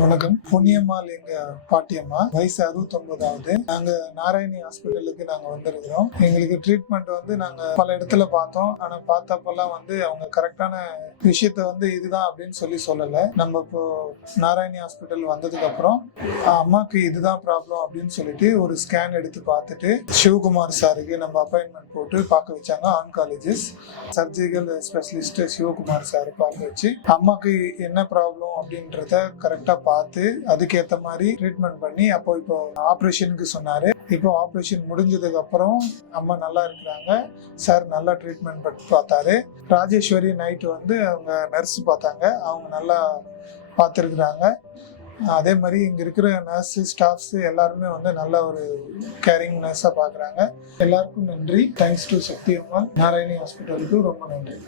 வணக்கம். பொன்னியம்மாள் எங்க பாட்டியம்மா, வயசு 69ஆவது. நாங்க நாராயணி ஹாஸ்பிட்டலுக்கு நாங்க வந்திருக்கிறோம். எங்களுக்கு ட்ரீட்மெண்ட் நாங்க பல இடத்துல பார்த்தோம். ஆனா பார்த்தப்பெல்லாம் அவங்க கரெக்டான விஷயத்த இதுதான் அப்படின்னு சொல்லல. நம்ம இப்போ நாராயணி ஹாஸ்பிட்டல் வந்ததுக்கு அப்புறம் அம்மாக்கு இதுதான் ப்ராப்ளம் அப்படின்னு சொல்லிட்டு ஒரு ஸ்கேன் எடுத்து பார்த்துட்டு சிவகுமார் சாருக்கு நம்ம அப்பாயின்மெண்ட் போட்டு பார்க்க வச்சாங்க. Oncologist surgical specialist Sivakumar sir பார்க்க வச்சு அம்மாக்கு என்ன ப்ராப்ளம் அப்படின்றத கரெக்டா பார்த்து அதுக்கேற்ற மாதிரி ட்ரீட்மெண்ட் பண்ணி இப்போ ஆப்ரேஷனுக்கு சொன்னாரு. இப்போ ஆப்ரேஷன் முடிஞ்சதுக்கு அப்புறம் அம்மா நல்லா இருக்கிறாங்க. சார் நல்லா ட்ரீட்மெண்ட் பண்ணி பார்த்தாரு. ராஜேஸ்வரி நைட்டு அவங்க நர்ஸ் பார்த்தாங்க. அவங்க நல்லா பார்த்துருக்குறாங்க. அதே மாதிரி இங்கே இருக்கிற நர்ஸு ஸ்டாஃப்ஸு எல்லாருமே நல்ல ஒரு கேரிங் நர்ஸாக பார்க்குறாங்க. எல்லாருக்கும் நன்றி. தேங்க்ஸ் டு சக்தி அம்மா நாராயணி ஹாஸ்பிட்டலுக்கு ரொம்ப நன்றி.